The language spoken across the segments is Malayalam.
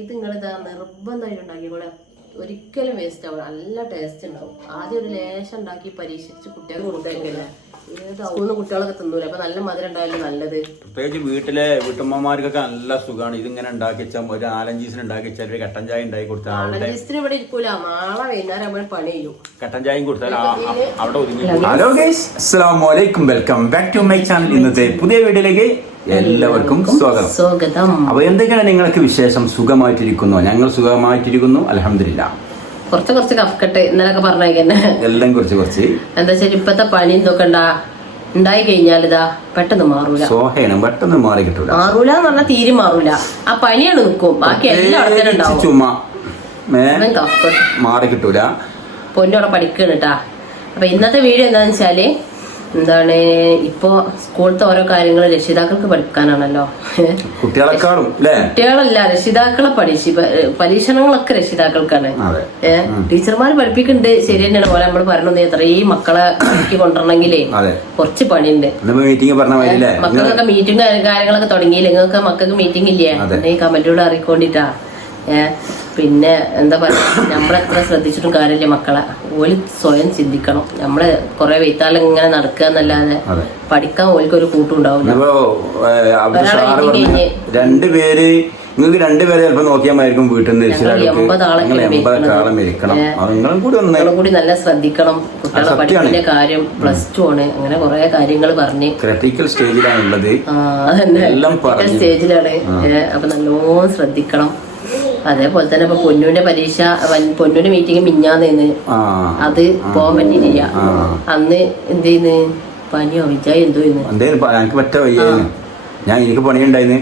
ഇത് നിങ്ങൾ ഇതാ നിർബന്ധമായിട്ട് ഉണ്ടാക്കിക്കൂടെ, ഒരിക്കലും വേസ്റ്റ് ആവും, നല്ല ടേസ്റ്റ് ഉണ്ടാവും. ആദ്യം ഒരു ലേശം ഉണ്ടാക്കി പരീക്ഷിച്ച് കുട്ടികൾക്ക് കൊടുക്കാനില്ല, ഏതാവുന്ന കുട്ടികളൊക്കെ തിന്നൂല. അപ്പൊ നല്ല മധുരം ഉണ്ടായാലും നല്ലത്. പ്രത്യേകിച്ച് വീട്ടിലെ വീട്ടമ്മമാർക്കൊക്കെ നല്ല സുഖമാണ് ഇതിങ്ങനെ ഉണ്ടാക്കി വെച്ചാൽ. ഒരു 4-5 ദിവസം ഉണ്ടാക്കി വെച്ചാൽ ഒരു കട്ടൻ ചായ ഉണ്ടാക്കി കൊടുത്താൽ 4-5 ദിവസത്തിന് ഇവിടെ ഇരിക്കൂല, നാളെ വൈകുന്നേരം നമ്മൾ പണി ചെയ്യും. കട്ടൻ ചായയും കൊടുത്താൽ അവിടെ ഒതുങ്ങി. ഹലോ ഗൈസ്, അസ്സലാമു അലൈക്കും, welcome back to my channel. ഇന്നത്തെ പുതിയ വീഡിയോയിലേക്ക് എല്ലാവർക്കും സ്വാഗതം. അപ്പൊ എന്തൊക്കെയാണ് നിങ്ങൾക്ക് വിശേഷം? സുഖമായിട്ടിരിക്കുന്നോ? ഞങ്ങൾ സുഖമായിട്ടിരിക്കുന്നു, അൽഹംദുലില്ലാ. കുറച്ച് കഫക്കെട്ട് ഇന്നലൊക്കെ പറഞ്ഞേക്കന്നെ, എല്ലാം കുറച്ച് എന്താ വെച്ചാൽ ഇപ്പത്തെ പനി എന്തൊക്കെ ഉണ്ടായി കഴിഞ്ഞാൽ ഇതാ പെട്ടെന്ന് മാറൂല. സോഹയാണ് പെട്ടെന്ന് മാറി കിട്ടൂല. മാറൂല എന്ന് പറഞ്ഞാൽ തീരെ മാറൂല. ആ പനിയാണ് നിൽക്കും, ബാക്കി എല്ലായിടത്തും ചുമ മാറി കിട്ടൂല. പൊന്നോടെ പഠിക്കണം കേട്ടാ. അപ്പൊ ഇന്നത്തെ വീഡിയോ എന്താന്ന് വെച്ചാല് ഇപ്പൊ സ്കൂളത്തെ ഓരോ കാര്യങ്ങൾ രക്ഷിതാക്കൾക്ക് പഠിക്കാനാണല്ലോ. കുട്ടികളല്ല, രക്ഷിതാക്കളെ പരീക്ഷണങ്ങളൊക്കെ രക്ഷിതാക്കൾക്കാണ്. ടീച്ചർമാർ പഠിപ്പിക്കുന്നുണ്ട്, ശരി തന്നെയാണ്. പോലെ നമ്മള് പറയണത് എത്രയും മക്കളെ കൊണ്ടുവരണമെങ്കിലേ കുറച്ച് പണിയുണ്ട്. മക്കൾക്കൊക്കെ മീറ്റിംഗ് കാര്യങ്ങളൊക്കെ തുടങ്ങിയില്ലേ? നിങ്ങൾക്ക് മക്കൾക്ക് മീറ്റിംഗ് ഇല്ലേ? ഈ കമന്റിലൂടെ അറിയിക്കൊണ്ടിട്ടാ. പിന്നെ എന്താ പറയാ, നമ്മളെത്ര ശ്രദ്ധിച്ചിട്ടും കാര്യമില്ല. മക്കളെ ഓല് സ്വയം ചിന്തിക്കണം. നമ്മള് കൊറേ വെയ്ത്താലും ഇങ്ങനെ നടക്കുക എന്നല്ലാതെ പഠിക്കാൻ ഓൽക്ക് ഒരു കൂട്ടും ഉണ്ടാവില്ല. രണ്ടുപേര് നിങ്ങൾക്ക് രണ്ടുപേരെ ചിലപ്പോ നോക്കിയാൽ വീട്ടിൽ നിന്ന് 80 കൂടി നല്ല ശ്രദ്ധിക്കണം. കുട്ടികളെ പഠിപ്പിന്റെ കാര്യം +2 ആണ്. അങ്ങനെ കൊറേ കാര്യങ്ങൾ പറഞ്ഞ് ക്രിട്ടിക്കൽ സ്റ്റേജിലാണുള്ളത്. സ്റ്റേജിലാണ്. അപ്പൊ നല്ലോണം ശ്രദ്ധിക്കണം. അതേപോലെ തന്നെ ഇപ്പൊ പൊന്നൂന്റെ പരീക്ഷ, പൊന്നൂന്റെ മീറ്റിംഗ് മിഞ്ഞാന്ന്, അത് പോകാൻ പറ്റിയില്ല. അന്ന് എന്ത് ചെയ്യുന്നു, പനിയോ വിജായി എന്തോ എനിക്ക് പണിയുണ്ടായിരുന്നു.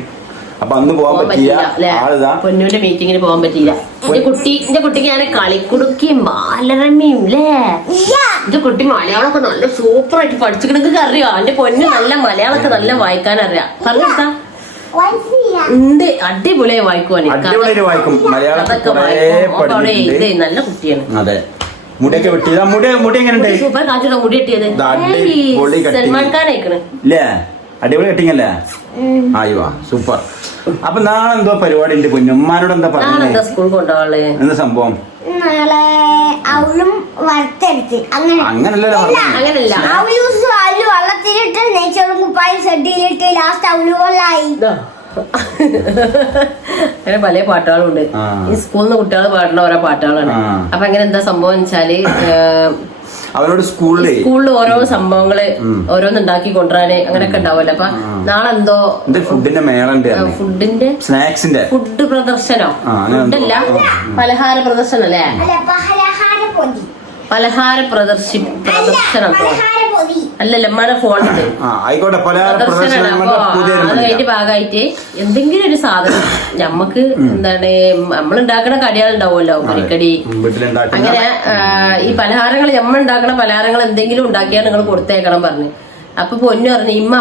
അപ്പൊ അന്ന് പോകാൻ പറ്റില്ല. പൊന്നൂന്റെ മീറ്റിങ്ങിന് പോകാൻ പറ്റിയില്ല. എന്റെ കുട്ടിക്ക് ഞാൻ കളിക്കുടുക്കിയും ബാലരമ്യം എന്റെ കുട്ടി മലയാളമൊക്കെ നല്ല സൂപ്പറായിട്ട് പഠിച്ചിട്ടുണ്ടെങ്കിൽ അറിയോ? എന്റെ പൊന്നു നല്ല മലയാളമൊക്കെ നല്ല വായിക്കാൻ അറിയാം. പറഞ്ഞെടുത്താ അടിപൊളിയായി വായിക്കുവാണ്. നല്ല കുട്ടിയാണ്. മുടിയൊക്കെ വെട്ടിയതാ. മുടി എങ്ങനെ സൂപ്പർ കാച്ചിട്ടോ മുടി കെട്ടിയത്. സൽമാൻ ഖാൻ ആയിക്കണ്. അടിപൊളി കെട്ടിങ്ങല്ലേ? ആയിവാ, സൂപ്പർ. അപ്പൊ നാളെ എന്തോ പരിപാടി ഉണ്ട്. കുഞ്ഞുമ്മാനോട് എന്താ പറഞ്ഞത്? സ്കൂൾ കൊണ്ടുപോകാള് എന്താ സംഭവം? അങ്ങനല്ല വെള്ളത്തിലിട്ട് നെയ്ച്ചോറും കുപ്പായും സെഡിയിലിട്ട് ലാസ്റ്റ് അവലുകൊള്ളായി. അങ്ങനെ പല പാട്ടുകളുണ്ട്. ഈ സ്കൂളിൽ നിന്ന് കുട്ടികൾ പാടുന്ന ഓരോ പാട്ടുകളാണ്. അപ്പൊ അങ്ങനെ എന്താ സംഭവം വെച്ചാല്, അവരോട് സ്കൂളിൽ ഓരോ സംഭവങ്ങള് ഓരോന്ന് ഉണ്ടാക്കി കൊണ്ടുവരാന് അങ്ങനെയൊക്കെ ഉണ്ടാവുമല്ലോ. അപ്പൊ നാളെ എന്തോ ഫുഡിന്റെ ഫുഡിന്റെ സ്നാക്സിന്റെ ഫുഡ് പ്രദർശനോ, ഫുഡല്ല പലഹാര പ്രദർശനം അല്ലേ? പലഹാര പ്രദർശനം അല്ലല്ലോ, അമ്മയുടെ ഫോണില് പ്രദർശനമാണ്. അപ്പൊ അതിന്റെ ഭാഗമായിട്ട് എന്തെങ്കിലും ഒരു സാധനം ഞമ്മക്ക് നമ്മൾ ഉണ്ടാക്കുന്ന കടികളുണ്ടാവുമല്ലോ, പൊരിക്കടി അങ്ങനെ. ഈ പലഹാരങ്ങൾ നമ്മൾ ഉണ്ടാക്കുന്ന പലഹാരങ്ങൾ എന്തെങ്കിലും ഉണ്ടാക്കിയാൽ നിങ്ങൾ കൊടുത്തേക്കണം പറഞ്ഞു. അപ്പൊ പൊന്നു പറഞ്ഞു, ഇമ്മ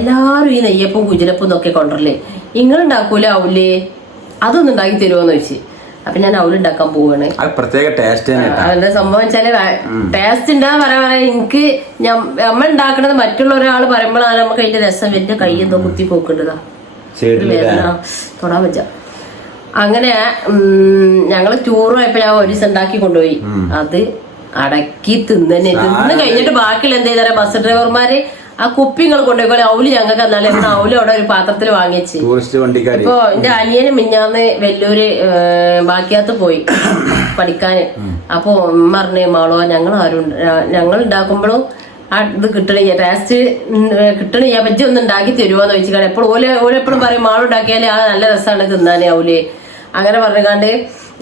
എല്ലാരും ഈ നെയ്യപ്പും കുജിലപ്പും ഒക്കെ കൊണ്ടുവരല്ലേ, നിങ്ങൾ ഉണ്ടാക്കൂല ആവൂലേ, അതൊന്നും ഉണ്ടാക്കി തരുമോന്ന് ചോദിച്ചു. അപ്പൊ ഞാൻ അവളുണ്ടാക്കാൻ പോവാണ്. അതിന്റെ സംഭവം വെച്ചാല് ടേസ്റ്റ് ഉണ്ടാ പറയാ. എനിക്ക് നമ്മൾ ഉണ്ടാക്കണത് മറ്റുള്ള ഒരാൾ പറയുമ്പോഴാണ് നമുക്ക് അതിന്റെ രസം. വലിയ കൈ എന്തോ കുത്തി പോക്കേണ്ടതാ, തൊടാൻ പറ്റ. അങ്ങനെ ഞങ്ങള് ടൂർ പോയപ്പോ ഞാൻ ഒരു ദിവസം ഉണ്ടാക്കി കൊണ്ടുപോയി. അത് അടക്കി തിന്നു കഴിഞ്ഞിട്ട് ബാക്കിയുള്ള എന്താ ചെയ്താ ബസ് ഡ്രൈവർമാര് ആ കുപ്പിങ്ങൾ കൊണ്ടുപോയി അവല് ഞങ്ങൾക്ക് എന്നാലും അവല് അവിടെ ഒരു പാത്രത്തിൽ വാങ്ങിച്ച്. ഇപ്പൊ എന്റെ അനിയന് മിഞ്ഞാന്ന് വെല്ലൂര് ബാക്കിയകത്ത് പോയി പഠിക്കാന്. അപ്പൊ പറഞ്ഞേ, മാളോ ഞങ്ങൾ ഉണ്ടാക്കുമ്പോഴും ഇത് കിട്ടണില്ല, ടേസ്റ്റ് കിട്ടണില്ല, ബജ്ജി ഒന്ന് ഉണ്ടാക്കി തരുമോന്ന് ചോദിച്ചാൽ എപ്പോഴും ഓലെപ്പോഴും പറയും മാള് ഉണ്ടാക്കിയാല് ആ നല്ല രസമാണ് തിന്നാന് അവല്. അങ്ങനെ പറഞ്ഞാണ്ട്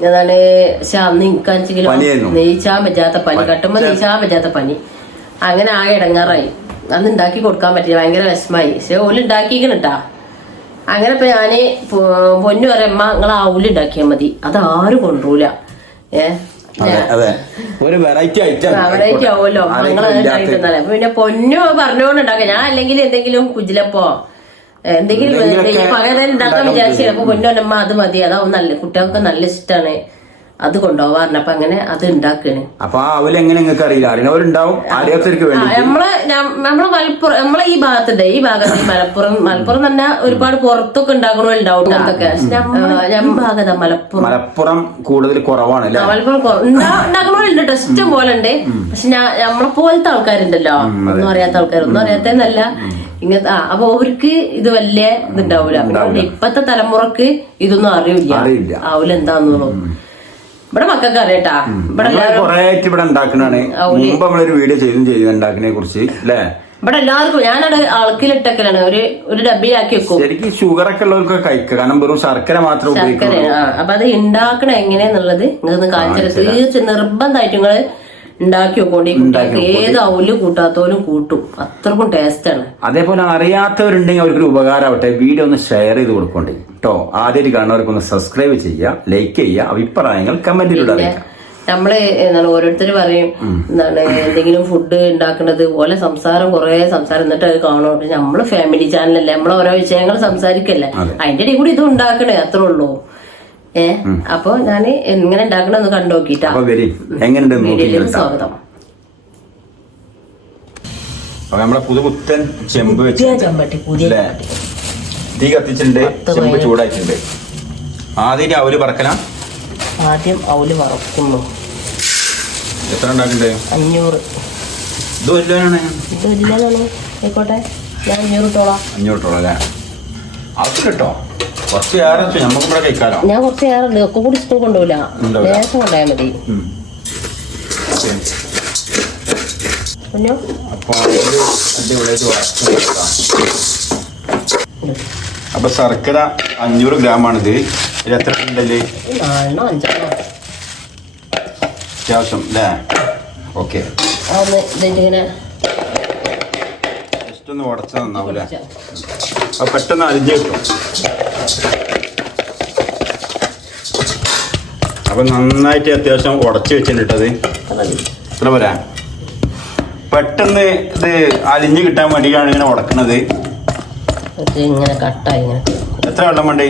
പക്ഷെ അന്ന് എനിക്കാണെങ്കിലും നെയ്ച്ചാൻ പറ്റാത്ത പനി, കട്ടുമ്പോ നെയ്ച്ചാൻ പറ്റാത്ത പനി. അങ്ങനെ ആകെ ഇടങ്ങാറായി. അന്ന് ഉണ്ടാക്കി കൊടുക്കാൻ പറ്റില്ല, ഭയങ്കര വിഷമായി. പക്ഷെ ഓല് ഉണ്ടാക്കിക്കണട്ടാ. അങ്ങനെ ഇപ്പൊ ഞാന് പൊന്നു പറയമ്മ നിങ്ങൾ ആ ഊല് ഉണ്ടാക്കിയാൽ മതി, അതാരും കൊണ്ടുപോല. വെറൈറ്റി ആവുമല്ലോ നിങ്ങൾ ഉണ്ടാക്കി തന്നാലേ. അപ്പൊ പിന്നെ പൊന്നു പറഞ്ഞുകൊണ്ട് ഉണ്ടാക്കാം. ഞാൻ അല്ലെങ്കിൽ എന്തെങ്കിലും കുജിലപ്പോ എന്തെങ്കിലും പകരം ഉണ്ടാക്കാൻ വിചാരിച്ചു. അപ്പൊ പൊന്നു പറഞ്ഞമ്മ അത് മതി, അതാവും നല്ല കുട്ടികൾക്ക് നല്ല ഇഷ്ടമാണ്. അത് കൊണ്ടുപോവാറുണ്ട്. അപ്പൊ അങ്ങനെ അത് ഉണ്ടാക്കാണ്. അപ്പൊ ആ അവല് എങ്ങനെ നിങ്ങൾക്ക് അറിയില്ല, അറിയുന്നവരുണ്ടാവും, അറിയാത്തവർക്ക് വേണ്ടി. നമ്മളെ മലപ്പുറം, നമ്മളെ ഈ ഭാഗത്ത് മലപ്പുറം തന്നെ ഒരുപാട് പുറത്തൊക്കെ ഉണ്ടാക്കണവരുണ്ടാവും. മലപ്പുറം കൂടുതൽ കുറവാണ് അല്ലേ? മലപ്പുറം ഉണ്ടാക്കണവരുണ്ട്, ഇഷ്ടം പോലെ ഉണ്ട്. പക്ഷെ നമ്മളെ പോലത്തെ ആൾക്കാരുണ്ടല്ലോ, ഒന്നും അറിയാത്ത ആൾക്കാർ, ഒന്നും അറിയാത്തന്നല്ല ഇങ്ങനത്തെ. അപ്പൊ അവർക്ക് ഇത് വലിയ ഇതുണ്ടാവൂല. ഇപ്പത്തെ തലമുറക്ക് ഇതൊന്നും അറിയില്ല അവലെന്താന്നുള്ളൂ. ഇവിടെ മക്കൾക്ക് അറിയട്ടാ. ഇവിടെ ഉണ്ടാക്കണാണ്. മുമ്പ് നമ്മളൊരു വീഡിയോ ചെയ്ത് ഉണ്ടാക്കുന്നതിനെ കുറിച്ച് അല്ലേ? ഇവിടെ എല്ലാവർക്കും ഞാനവിടെ ആൾക്കിലിട്ടൊക്കെയാണ് ഒരു ഡബ്ബിലാക്കി വെക്കും. ശരിക്കും ഷുഗർ ഒക്കെ ഉള്ളവർക്ക് കഴിക്കുക, കാരണം വെറും ശർക്കര മാത്രം ഉപയോഗിക്കും. അപ്പൊ അത് ഉണ്ടാക്കണ എങ്ങനെയാന്നുള്ളത് നിങ്ങൾക്ക് കാണിച്ചത് തീർച്ചയായും നിർബന്ധമായിട്ട് നിങ്ങള് ഉണ്ടാക്കി വെക്കോണ്ടി. കുട്ടികൾക്ക് ഏത് അവല് കൂട്ടാത്തോലും കൂട്ടും, അത്രക്കും ടേസ്റ്റ് ആണ്. അതേപോലെ അറിയാത്തവരുണ്ടെങ്കിൽ അവർക്കൊരു ഉപകാരമാവട്ടെ, വീഡിയോ ഒന്ന് ഷെയർ ചെയ്ത് കൊടുക്കണ്ടേ കേട്ടോ. ആദ്യമായിട്ട് കാണുന്നവർക്ക് ഒന്ന് സബ്സ്ക്രൈബ് ചെയ്യുക, ലൈക്ക് ചെയ്യുക, അഭിപ്രായങ്ങൾ കമന്റിലൂടെ അറിയിക്കാം. നമ്മള് ഓരോരുത്തർ പറയും എന്തെങ്കിലും ഫുഡ് ഉണ്ടാക്കുന്നത് പോലെ കുറെ സംസാരം എന്നിട്ട് അത് കാണും. നമ്മള് ഫാമിലി ചാനലല്ലേ, നമ്മളെ ഓരോ വിഷയങ്ങൾ സംസാരിക്കല്ലേ, അതിന്റെ ഇടയിൽ കൂടി ഇത് ഉണ്ടാക്കണേ, അത്രേ ഉള്ളൂ. അപ്പൊ ഞാന് എങ്ങനെ ഉണ്ടാക്കണം ഒന്ന് കണ്ടു നോക്കിട്ടാ. വീഡിയോയിലേക്ക് സ്വാഗതം. നമ്മളെ പുതുപുത്തൻ ചെമ്പ് ചെമ്പട്ടി, പുതിയ തീ കത്തിച്ചിട്ടുണ്ട്, ചെമ്പ് ചൂടായിട്ടുണ്ട്. ആദ്യം അവല് പറക്കണം. ആദ്യം അവല് വറക്കുന്നു. എത്ര ഉണ്ടാക്കണ്ടേ? 500. ഇത് വല്ലാണ്, ആയിക്കോട്ടെ, ഞാൻ 500 ഇട്ടോളാം. 500 ഇട്ടോളാം അല്ലേ? അത് കിട്ടോ കുറച്ച് ഏറെ നമുക്ക് ഇവിടെ കഴിക്കാലോ. ഞാൻ കുറച്ച് ഏറെ ഉണ്ട്, ഒക്കെ കൂടി സ്കൂൾ കൊണ്ടുപോയില്ല, ലേശം കൊണ്ടുപോയാൽ മതി. അപ്പൊ ശർക്കര 500 ഗ്രാമാണിത്. ഇത് എത്ര ഉണ്ടല്ലേ? 4 5 അത്യാവശ്യം അല്ലേ? ഓക്കെ, ജസ്റ്റ് ഒന്ന് ഉടച്ച നന്നാവൂലേ? അപ്പൊ പെട്ടെന്ന് അരിഞ്ഞ് കിട്ടും. അപ്പൊ നന്നായിട്ട് അത്യാവശ്യം ഉടച്ചു വെച്ചിട്ടത് ഇത്ര പോരാ. പെട്ടെന്ന് ഇത് അലിഞ്ഞ് കിട്ടാൻ വേണ്ടിയാണ് ഇങ്ങനെ ഉടക്കണത്. ഇങ്ങനെ കട്ടായി. എത്ര വെള്ളം വേണ്ടേ?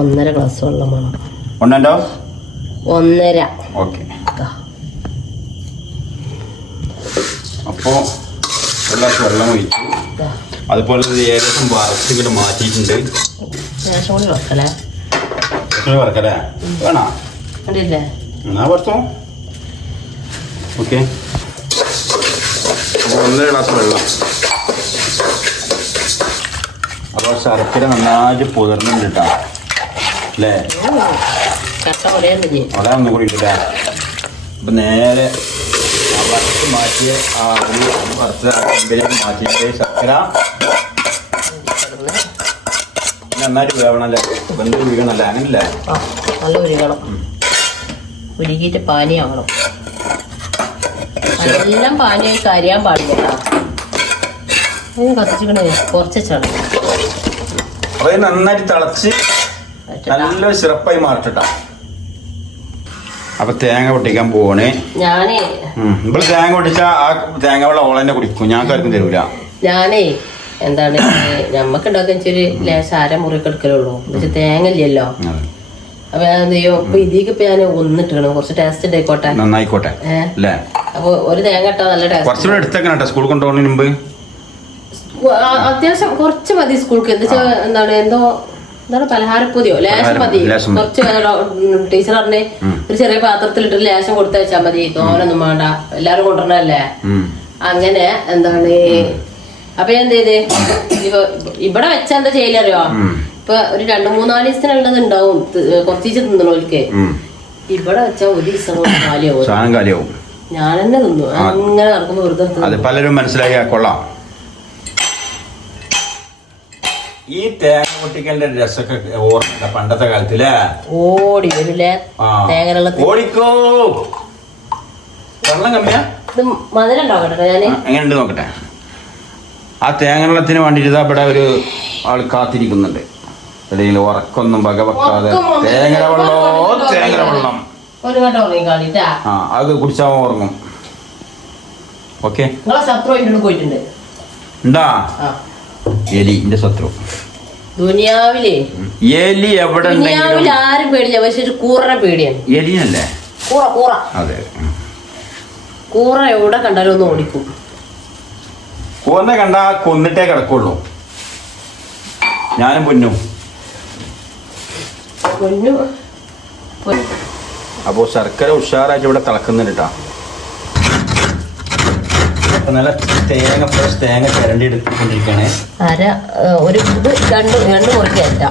1.5 ഗ്ലാസ് വെള്ളം വേണം. 1.5. ഓക്കെ. അപ്പോ വെള്ളം ഒഴിച്ചു. അതുപോലെ ഏകദേശം വറച്ചിട്ട് മാറ്റിയിട്ടുണ്ട്. വറക്കല്ലേ വേണോ? എന്നാ വറുത്തോ. ഓക്കെ, 1.5 ഗ്ലാസ് വെള്ളം. അപ്പോൾ ശർക്കര നന്നായിട്ട് പുതിർന്നുണ്ട് കേട്ടോ അല്ലേ? അവിടെ ഒന്നും കൂടി ഇട്ടില്ലേ? അപ്പം നേരെ വറുത്ത് മാറ്റിയ ആ ഒരു വറുത്ത ചെമ്പിലേക്ക് മാറ്റിയിട്ട് ശർക്കര നന്നായിട്ട് വേവണല്ലേ? വെന്ത് വീഴണല്ലേ? അങ്ങനല്ലേ? നല്ല ഉരുകണം, ഉരുകിയിട്ട് പാനിയാവണം. എല്ലാം പാനിയായി കരിയാൻ പാടില്ല. കത്തിച്ചിക്കണേ കുറച്ച് വെച്ചാണ്. അപ്പൊ നന്നായിട്ട് തിളച്ച് നല്ലൊരു സിറപ്പായി മാറിട്ടാ. അപ്പൊ തേങ്ങ പൊട്ടിക്കാൻ പോവാണ് ഞാനേ. ഇപ്പോൾ തേങ്ങ പൊട്ടിച്ചാ ആ തേങ്ങ വെള്ളം ഓളെന്നെ കുടിക്കും, ഞങ്ങൾക്ക് ആർക്കും തരൂല. ഞാനേ എന്താണ് ഞമ്മക്ക് ഉണ്ടാക്കാൻ ഇച്ചിരി ലേശം അരമുറിക്ക് എടുക്കലുള്ളൂ, പക്ഷെ തേങ്ങ ഇല്ലല്ലോ. അപ്പൊ ഞാൻ എന്ത് ചെയ്യും, ഇപ്പൊ ഇതിക്ക് ഇപ്പൊ ഞാൻ ഒന്നിട്ടാണ് കുറച്ച് ടേസ്റ്റ് ഉണ്ടായിക്കോട്ടെ, നന്നായിക്കോട്ടെ അല്ലേ? അപ്പൊ ഒരു തേങ്ങ ഇട്ടാ നല്ല ടേസ്റ്റ്. കുറച്ചുകൂടെ എടുത്തേക്കണ സ്കൂൾ കൊണ്ടുപോകുന്നതിന് മുമ്പ് അത്യാവശ്യം കുറച്ച് മതി സ്കൂൾക്ക്. എന്താ എന്താണ് എന്താണ് പലഹാരപ്പൊതിയോ ലേശം മതി. കുറച്ച് ടീച്ചർ പറഞ്ഞ് ഒരു ചെറിയ പാത്രത്തിലിട്ട് ലേശം കൊടുത്തയച്ചാൽ മതി, തോനൊന്നും വേണ്ട, എല്ലാരും കൊണ്ടുവരണല്ലേ. അങ്ങനെ എന്താണ് അപ്പൊ ഞാൻ എന്ത് ചെയ്ത് ഇവിടെ വെച്ചാ എന്താ ചെയ്യലറിയോ? ഇപ്പൊ ഒരു 2-3 ദിവസത്തിനുള്ളത് ഉണ്ടാവും, കുറച്ച് തിന്നണോൽക്ക്. ഇവിടെ വെച്ചാ ഒരു ദിവസം കാലിയാവും. ഞാൻ തന്നെ തിന്നു, അങ്ങനെ നടക്കുമ്പോ വെറുതെ. പലരും മനസ്സിലാക്കിയാ കൊള്ളാം. ഈ തേങ്ങ പൊട്ടിക്കലിന്റെ രസമൊക്കെ ഓർമ്മ പണ്ടത്തെ കാലത്തില്ലേ? ഓടി വരില്ലേ തേങ്ങ? ഓടിക്കോ, വെള്ളം കമ്മിയാ? ഇത് മധുരണ്ടാവട്ടെ, ഞാന് എങ്ങനെയുണ്ട് നോക്കട്ടെ. ആ തേങ്ങ വെള്ളത്തിന് വേണ്ടിട്ട് ഇവിടെ ഒരു ആള് കാത്തിരിക്കുന്നുണ്ട്. ഇടയിൽ ഉറക്കൊന്നും വകവെക്കാതെ തേങ്ങ വെള്ളം അത് കുടിച്ചാൽ ഉറങ്ങും. ഓക്കെ, ശത്രു പോയിട്ടുണ്ട്. ഉണ്ടാ എലി എന്റെ ശത്രു. ദുനിയാവിലെ എലി എവിടെ ദുനിയാവിൽ ആരും പേടില്ല, പക്ഷെ ഒരു കൂറനെ പേടിയാണ്. എലിയല്ലേ? കൂറ അതെ, കൂറ എവിടെ കണ്ടാലും ഒന്ന് ഓടിക്കും. കൂറിനെ കണ്ടാ കൊന്നിട്ടേ കിടക്കുള്ളൂ. ഞാനും പൊന്നും. അപ്പോ ശർക്കര ഉഷാറായിട്ട് ഇവിടെ തിളക്കുന്നുണ്ട് കേട്ടോ. നല്ല ഫ്രഷ് തേങ്ങ ചിരണ്ടി എടുത്തുകൊണ്ടിരിക്കണേ. ഒരു ഇത് രണ്ട് മുറിക്കല്ല.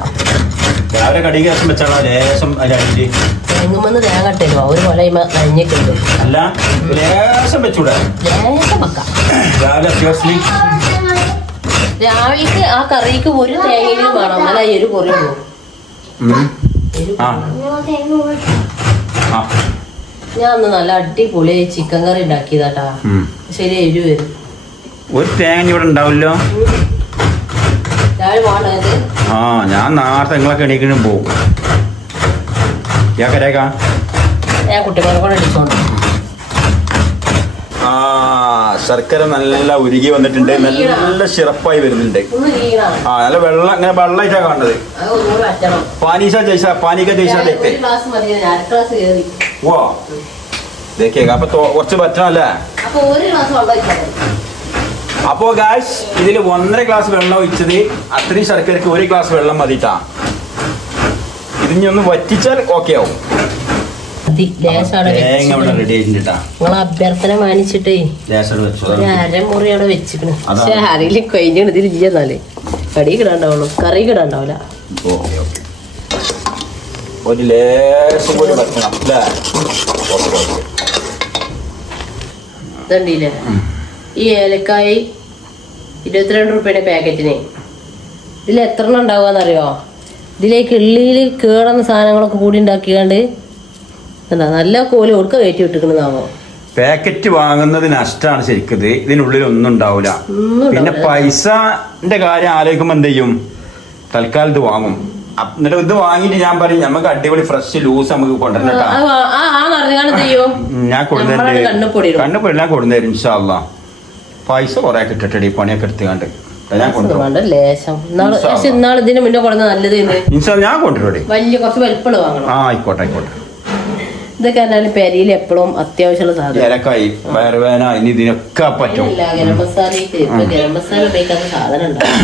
രാവിലെ കടിക്ക് രസം വെച്ചാണോ ലേശം അതിലടിയില് തെങ്ങുമെന്ന് തേങ്ങ ഇട്ടല്ലോ ഒരു കൊല കഴിഞ്ഞിട്ടുണ്ട്. അല്ല ലേശം വെച്ചൂടെ? ലേശം വെക്കാം. രാവിലെ അത്യാവശ്യം രാവിലേക്ക് ആ കറിക്ക് ഒരു തേങ്ങയിലും വേണം, എന്നാലും എരു കുറേ പോകും. ഞാൻ അന്ന് നല്ല അടിപൊളി ചിക്കൻ കറി ഉണ്ടാക്കിയതാട്ടാ. ശരി, എരു വരും. ഒരു തേങ്ങ ഇവിടെ ഉണ്ടാവില്ലോ. രാവിലെ വേണ്ടത്. ഞാൻ നേരത്തെ നിങ്ങളൊക്കെ എണീക്കണം പോവും. ഞാൻ കുട്ടികളെ കൂടെ അടിച്ചോണ്ട്. ശർക്കര നല്ല ഉരുകി വന്നിട്ടുണ്ട്, നല്ല സിറപ്പായി വരുന്നുണ്ട്. നല്ല വെള്ളം ഇങ്ങനെ വെള്ളമായിട്ടാ കാണുന്നത്. ഓ ഇതൊക്കെ അപ്പൊ കുറച്ച് പറ്റണല്ലേ? അപ്പോ ഗായ്സ് ഇതിൽ 1.5 ഗ്ലാസ് വെള്ളം ഒഴിച്ചത് അത്രയും ശർക്കരക്ക് 1 ഗ്ലാസ് വെള്ളം മതിട്ടാ. ഇതിനി ഒന്ന് വറ്റിച്ചാൽ ഓക്കെ ആവും. അഭ്യർത്ഥന മാനിച്ചിട്ടേ അരമുറി അവിടെ വെച്ചിക്കണ്. പക്ഷെ ആരെങ്കിലും കഴിഞ്ഞ ഇതിൽ ഇല്ലെന്നാല് കടി കിടാണ്ടാവുള്ളൂ, കറി കിടാണ്ടാവില്ല. ഒരു ലേശം കൂടി വെക്കണം അല്ലേ? ഇതണ്ടില്ലേ ഈ ഏലക്കായി 22 രൂപയുടെ പാക്കറ്റിന്. ഇതിൽ എത്ര എണ്ണം ഉണ്ടാവുകയെന്നറിയോ? ഇതിലേക്ക് ഉള്ളിയിൽ കേടുന്ന സാധനങ്ങളൊക്കെ കൂടി ഉണ്ടാക്കിയാണ്ട് നല്ല കോല് കൊടുക്ക കയറ്റി വിട്ടിക്കണതാവോ. പാക്കറ്റ് വാങ്ങുന്നത് നഷ്ടമാണ് ശരിക്കത്. ഇതിനുള്ളിൽ ഒന്നും ഉണ്ടാവില്ല. പിന്നെ പൈസന്റെ കാര്യം ആലോചിക്കുമ്പോ എന്ത് ചെയ്യും? തൽക്കാലം ഇത് വാങ്ങും. എന്നിട്ട് ഇത് വാങ്ങിയിട്ട് ഞാൻ പറയും നമുക്ക് അടിപൊളി ഫ്രഷ് ലൂസ് നമുക്ക് കൊണ്ടുവരണം. ഞാൻ കൊടുത്തരും, കണ്ണുപൊടി ഞാൻ കൊടുത്തരും ഇൻഷാ അള്ളാ. പൈസ കൊറേ കിട്ടട്ടെ പണിയൊക്കെ എടുത്തുകൊണ്ട് ഞാൻ ഇതിന് മുന്നേ കൊടുത്ത നല്ലത് ഞാൻ കൊണ്ടുവരും. വലിയ കുറച്ച് വലിപ്പുള്ള വാങ്ങണം. ആയിക്കോട്ടെ ആയിക്കോട്ടെ. ഇതൊക്കെ പറഞ്ഞാൽ പെരിയിൽ എപ്പോഴും അത്യാവശ്യമുള്ള സാധനം. ഏലക്കായി വയറുവേന ഇനി ഇതിനൊക്കെ പറ്റും. ഗരം മസാലയ്ക്ക് ഗരം മസാല ഉപയോഗിക്കാത്ത സാധനം ഉണ്ടാവും.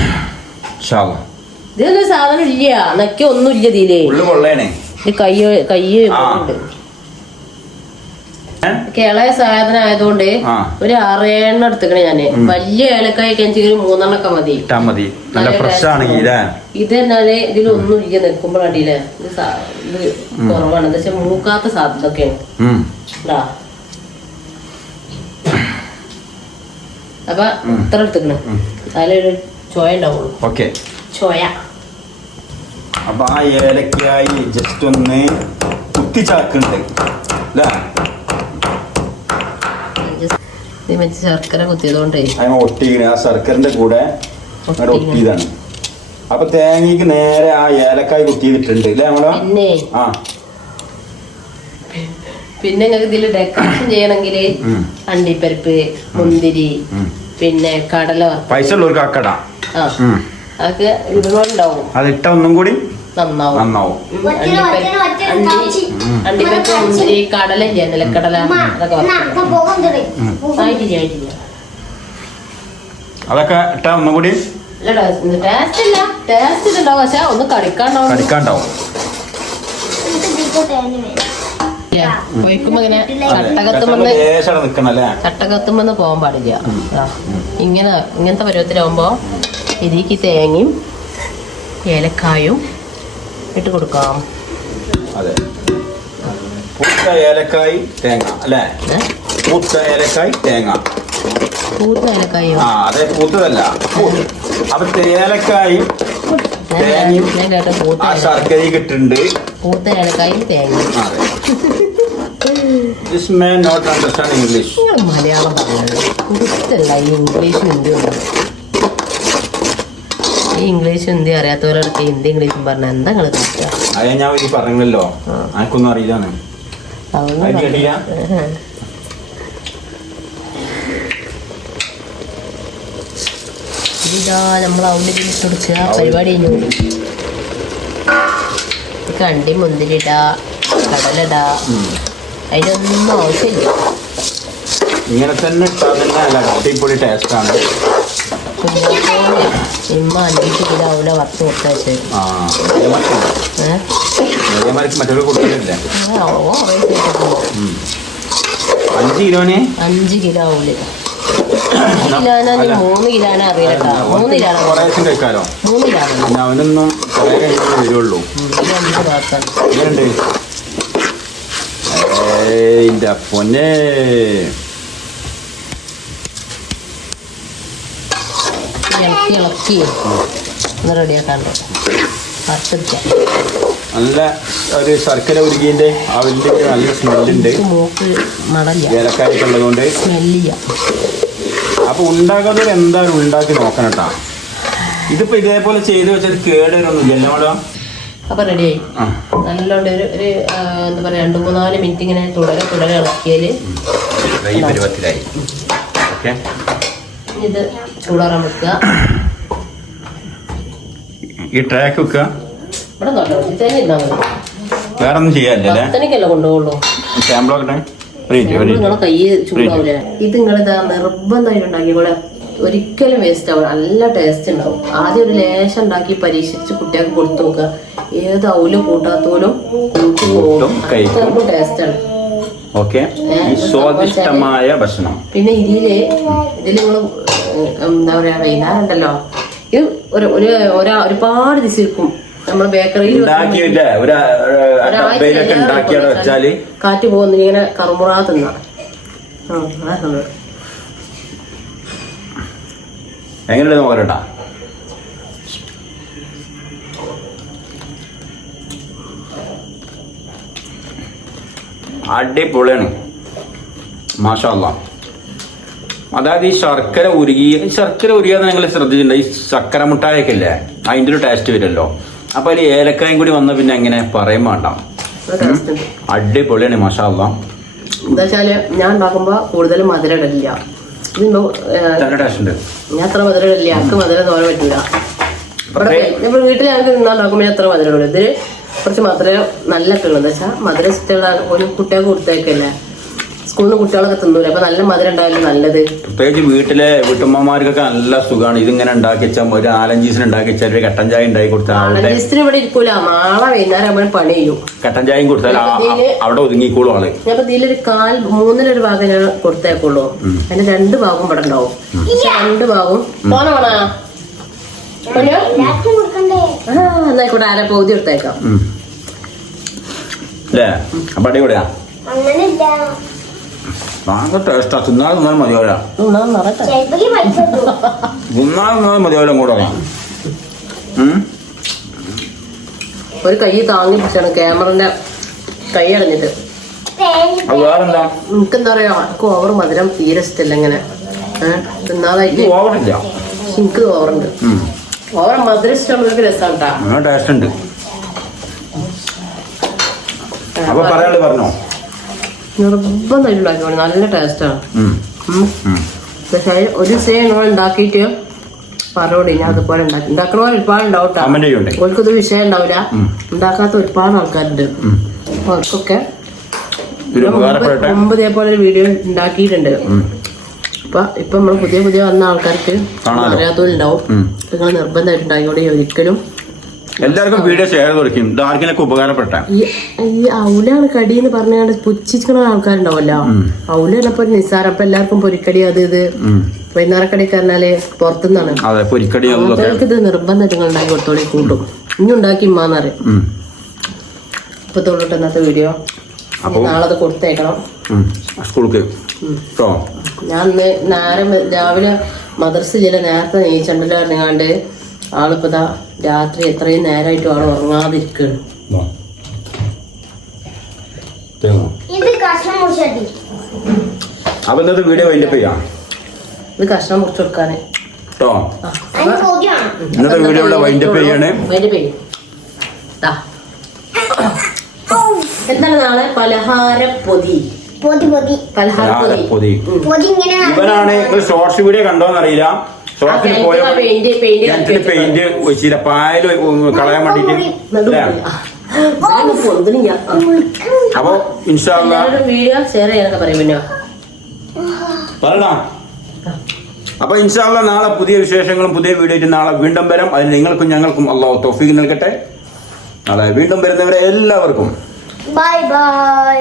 ഇതൊന്നും സാധനം ഇല്ല, നക്കി ഒന്നും ഇല്ല ഇതിലേ. കൈ ഇളയ സാധനം ആയതുകൊണ്ട് ഒരു 6 എണ്ണം എടുത്തിക്കണേ ഞാന്. വലിയ ഏലക്കായൊക്കെ എനിക്ക് 3 എണ്ണൊക്കെ മതി. ഇത് എന്നാല് ഇതിലൊന്നും ഇല്ല. നിൽക്കുമ്പോഴടിയില്ലേ ഇത് കുറവാണ്. എന്താ വെച്ചാൽ മൂക്കാത്ത സാധനമൊക്കെയാണ്. അപ്പൊ ഇത്ര എടുത്തിക്കണേ, അതിലൊരു ചോയ ഉണ്ടാവുള്ളൂ. ചോയ. അപ്പൊ ആ ഏലക്കായി ജസ്റ്റ് ഒന്ന് കുത്തിച്ചാക്കുന്നുണ്ട് അല്ലേ? ശർക്കര കുത്തിയതുകൊണ്ട് ഒട്ടിക്കണ ആ ശർക്കരന്റെ കൂടെ ഒട്ടിയതാണ്. അപ്പൊ തേങ്ങക്ക് നേരെ ആ ഏലക്കായ് കുത്തിയിട്ടുണ്ട് അല്ലേ നമ്മള്? പിന്നെ നിങ്ങൾക്ക് ഇതിൽ ഡെക്കറേഷൻ ചെയ്യണമെങ്കിൽ അണ്ടിപ്പരിപ്പ്, മുന്തിരി, പിന്നെ കടല, പൈസ ഉള്ളവർക്ക് ആക്കട അതൊക്കെ ഇടുന്നുണ്ടാവും. അതിട്ട ഒന്നും കൂടി നന്നാവും. അണ്ടിപ്പരിപ്പ്, മുന്തിരി, കടല ഇല്ല, നിലക്കടല, അതൊക്കെ ഇട്ട ഒന്നും കൂടി ടേസ്റ്റ് ഇല്ല. ടേസ്റ്റ് ഇതുണ്ടാവും, പക്ഷെ ഒന്ന് കടിക്കാണ്ടാവും. ഒഴിക്കുമ്പോ ഇങ്ങനെ ചട്ടകത്തുമെന്ന് പോകാൻ പാടില്ല. ഇങ്ങനത്തെ പരുവത്തിലാവുമ്പോ ഇതിക്ക് തേങ്ങയും ഏലക്കായും ഇട്ട് കൊടുക്കാം. ഏലക്കായി തേങ്ങ അല്ലേ? പൂത്ത ഏലക്കായി തേങ്ങ. പൂത്ത ഏലക്കായോ? അതെ, പൂത്തതല്ല. അപ്പൊ ഏലക്കായും തേങ്ങയും ശർക്കരയും ഇട്ടിട്ടുണ്ട്. പൂത്ത ഏലക്കായും തേങ്ങയും. മലയാളം പറഞ്ഞത് കുറിച്ചല്ല, ഈ ഇംഗ്ലീഷും ഹിന്ദിയും. ഈ ഇംഗ്ലീഷും ഹിന്ദി അറിയാത്തവരൊക്കെ ഹിന്ദി ഇംഗ്ലീഷും പറഞ്ഞ എന്താ നിങ്ങൾ ഞാൻ പറഞ്ഞല്ലോ, എനിക്കൊന്നും അറിയില്ലാന്ന്. ഇതാ നമ്മൾ അവിടെ ഇട്ട് കൊടുക്കുക പരിപാടി കഴിഞ്ഞു. കണ്ടി മുന്തിരിട കടലിട അതിനൊന്നും ആവശ്യമില്ല. ഇങ്ങനെ തന്നെ ഇട്ടാൽ തന്നെ നല്ല അടിപൊളി ടേസ്റ്റാണ്. ഇമ്മ 5 കിലോ അവല വറുത്ത് കൊടുത്തേ. മറ്റൊരു കൊടുക്കുന്നില്ല. 5 കിലോന് 5 കിലോ ആവൂല. 3 കിലോനെ അറിയില്ല. 3 കിലോ കഴിക്കാലോ. 3 കിലോ അവനൊന്നും വരുള്ളൂ. എന്റെ പൊന്നെ ഇളക്കി ഒന്ന് റെഡിയാക്കാണ്ട് വറുത്തെടുക്കാം. നല്ല ഒരു ശർക്കര ഉരുകിന്റെ അവലിന്റെ നല്ല സ്മെല്ലുണ്ട്. മൂക്ക് മടല്ല ഏലക്കായൊക്കെ ഉള്ളതുകൊണ്ട് സ്മെല്ലില്ല. അപ്പൊ ഉണ്ടാക്കുന്നവർ എന്തായാലും ഉണ്ടാക്കി നോക്കണം കേട്ടാ. ഇതിപ്പോ ഇതേപോലെ ചെയ്ത് വെച്ചാൽ കേടൊന്നുമില്ല അല്ലേ? അപ്പൊ റെഡിയായി. നല്ലോണ്ട് ഒരു എന്താ പറയാ 2-3-4 മിനിറ്റ് ഇങ്ങനെ തുടരെ ഇളക്കിയാല് പരുവത്തിലായി. ഇത് ചൂടാറാൻ വെക്കുക. ഈ ട്രാക്ക് വെക്കുക. ഇവിടെ വേറെ ഒന്നും ചെയ്യാല്ലേ? തനിക്കല്ല കൊണ്ടുപോകുള്ളൂ. നിങ്ങളെ കൈ ചൂടാവൂല. ഇത് നിങ്ങളിതാ നിർബന്ധമായിട്ട് ഉണ്ടാക്കിക്കോളെ. ഒരിക്കലും വേസ്റ്റ് ആവില്ല. നല്ല ടേസ്റ്റ് ഉണ്ടാവും. ആദ്യം ഒരു ലേശം ഉണ്ടാക്കി പരീക്ഷിച്ച് കുട്ടികൾക്ക് കൊടുത്തു നോക്കുക. ഏത് ഔലും കൂട്ടാത്തോലും കൂട്ടും ടേസ്റ്റാണ്. സ്വാദിഷ്ടമായ ഭക്ഷണം. പിന്നെ ഇതില് നിങ്ങള് എന്താ പറയാ വൈകുന്നേരം ഉണ്ടല്ലോ, ഇത് ഒരുപാട് ദിവസം ഇരിക്കും. നമ്മള് ബേക്കറിയിൽ കാറ്റ് പോകുന്ന ഇങ്ങനെ കറുമുറാ തിന്ന. എങ്ങനെ നോക്കട്ടാ. അടിപൊളിയാണ് മാഷാ അല്ലാഹ്. അതായത് ഈ ശർക്കര ഉരുകിയാന്ന് നിങ്ങൾ ശ്രദ്ധിച്ചിട്ടുണ്ട്. ഈ ശർക്കര മുട്ടായൊക്കെ ഇല്ലേ, അതിൻ്റെ ഒരു ടേസ്റ്റ് വരുമല്ലോ. അപ്പൊ അതിൽ ഏലക്കായും കൂടി വന്ന പിന്നെ എങ്ങനെ പറയും വേണ്ട. അടിപൊളിയാണ് മാഷാ അല്ലാഹ്. എന്താ വെച്ചാല് ഞാൻ ഉണ്ടാക്കുമ്പോ കൂടുതൽ മധുരം ഇടില്ല. ഞാൻ അത്ര മധുരം ഇടില്ല. എനിക്ക് മധുരം തോന്നാൻ പറ്റില്ല. ഇവിടെ വീട്ടിൽ ഞങ്ങൾക്ക് ഉണ്ടാക്കുമ്പോ ഞാൻ അത്ര മധുരം ഇടും. ഇതില് കുറച്ച് മധുരം നല്ല ഇട്ടുള്ളത്. എന്താ വെച്ചാൽ മധുരം ഇഷ്ടമുള്ള ഒരു കുട്ടികൾക്ക് കൊടുത്തേക്കല്ലേ. സ്കൂളിൽ നിന്ന് കുട്ടികളൊക്കെ തിന്നൂല. അപ്പൊ നല്ല മധുരം ഉണ്ടായാലും നല്ലത്. പ്രത്യേകിച്ച് വീട്ടിലെ വീട്ടമ്മമാർക്കൊക്കെ നല്ല സുഖമാണ്. ഇതിങ്ങനെ ഉണ്ടാക്കി വെച്ചാൽ ഒരു 4-5 ദിവസം ഉണ്ടാക്കി വെച്ചാൽ ഒരു കട്ടൻ ചായ ഉണ്ടാക്കി കൊടുത്താൽ 4-5 ദിവസത്തിന് ഇവിടെ ഇരിക്കൂല. നാളെ വൈകുന്നേരം ആകുമ്പോൾ പണി ചെയ്യും. കട്ടൻ ചായയും കൊടുത്താൽ അവിടെ ഒതുങ്ങിക്കോളും ആള്. ഞാൻ ഇതിലൊരു 3/4 ഭാഗം ഞാൻ കൊടുത്തേക്കുള്ളൂ. അതിന്റെ 2 ഭാഗം ഇവിടെ ഉണ്ടാവും. 2 ഭാഗവും എന്നായിക്കോട്ടെ. ആരെ പകുതി എടുത്തേക്കാം. അല്ലേ? അപ്പൊ അടിപൊളിയാ. ടേസ്റ്റാ. തിന്നാലും മതിയാവില്ല. തിന്നാലും മതിയാവില്ല കൂടെ. ഒരു കൈ താങ്ങി പിടിച്ചാണ് ക്യാമറന്റെ കൈ അടഞ്ഞിട്ട്. വേറെന്താ എനിക്കെന്താ പറയാ, എനിക്ക് ഓവർ മധുരം തീരെ ഇഷ്ടമല്ല. ഇങ്ങനെ തിന്നാതായിട്ട് എനിക്ക് ഓവറുണ്ട്. ഓവർ മധുരം ഇഷ്ടമുള്ളവർക്ക് രസമാണ്. ടേസ്റ്റ് ഉണ്ട്. അപ്പൊ പറയാനുള്ളത് പറഞ്ഞോ. നിർബന്ധമായിട്ട് ഉണ്ടാക്കിക്കോളൂ. നല്ല ടേസ്റ്റാണ്. പക്ഷേ ഒരു ദിവസം നിങ്ങൾ ഉണ്ടാക്കിയിട്ട് പറഞ്ഞോളൂ. ഞാൻ അതുപോലെ ഉണ്ടാക്കണ ഒരുപാട് ഉണ്ടാവും. ഓർക്കൊരു വിഷയം ഉണ്ടാവില്ല. ഉണ്ടാക്കാത്ത ഒരുപാട് ആൾക്കാരുണ്ട്. അപ്പൊ അവർക്കൊക്കെ മുമ്പ് ഇതേപോലെ ഒരു വീഡിയോ ഉണ്ടാക്കിയിട്ടുണ്ട്. ഇപ്പൊ നമ്മള് പുതിയ വന്ന ആൾക്കാർക്ക് അറിയാത്തവരുണ്ടാവും. നിങ്ങൾ നിർബന്ധമായിട്ട് ഉണ്ടാക്കിക്കോളൂ. ഒരിക്കലും എല്ലാവർക്കും വീഡിയോ ഷെയർ കൊടുക്കും. ആർക്കെങ്കിലും ഉപകാരപ്പെട്ട ഈ ഔലാണ് കടി എന്ന് പറഞ്ഞാൽ പുച്ഛിക്കുന്ന ആൾക്കാരുണ്ടാവല്ലോ. ഔല പറഞ്ഞപ്പോ നിസ്സാരം. അപ്പൊ എല്ലാവർക്കും പൊരിക്കടി അത് ഇത് വൈകുന്നേരക്കടി പറഞ്ഞാല് പുറത്തുനിന്നാണ്. ഇത് നിർബന്ധമായിട്ട് നിങ്ങൾ ഉണ്ടാക്കി കൊടുത്തോളി. കൂട്ടും ഇനി ഉണ്ടാക്കി ഇമ്മാന്നറിയാം. ഇപ്പൊ തൊള്ളിട്ട് ഇന്നത്തെ വീഡിയോ. നാളെ അത് കൊടുത്തേക്കണം സ്കൂൾക്ക്. ഞാൻ രാവിലെ മദ്രസയിലെ നേരത്തെ നെയ്ച്ചണ്ടല്ലോ പറഞ്ഞാണ്ട് ആളിപ്പോ രാത്രി എത്രയും നേരമായിട്ടും ആള് ഉറങ്ങാതിരിക്കുകയാണ്. വീഡിയോ വൈൻഡപ്പ് ചെയ്യാം. ഇത് കഷ്ണം മുറിച്ചു കൊടുക്കാന് ഇന്നത്തെ വീഡിയോ ഇവിടെ വൈൻഡപ്പ് ചെയ്യാണ്. എന്താണ് നാളെ പലഹാരപ്പൊതി. ഇവനാണ് ഷോർട്സ് വീഡിയോ കണ്ടോന്നറിയില്ല. തോട്ടത്തിൽ പോയ കിണറ്റിൽ പെയിന്റ് വെച്ചില്ല പായല് കളയാൻ വേണ്ടിട്ട്. അപ്പൊ ഇൻഷാല്ലാ വീഡിയോ ഷെയർ ചെയ്യാനൊക്കെ പറയും പിന്നെ പറയണ. അപ്പൊ ഇൻഷാല്ലാ നാളെ പുതിയ വിശേഷങ്ങളും പുതിയ വീഡിയോ നാളെ വീണ്ടും വരാം. അതിന് നിങ്ങൾക്കും ഞങ്ങൾക്കും അള്ളാഹു തൗഫീഖ് നൽകട്ടെ. നാളെ വീണ്ടും വരുന്നവരെ എല്ലാവർക്കും ബൈ ബൈ.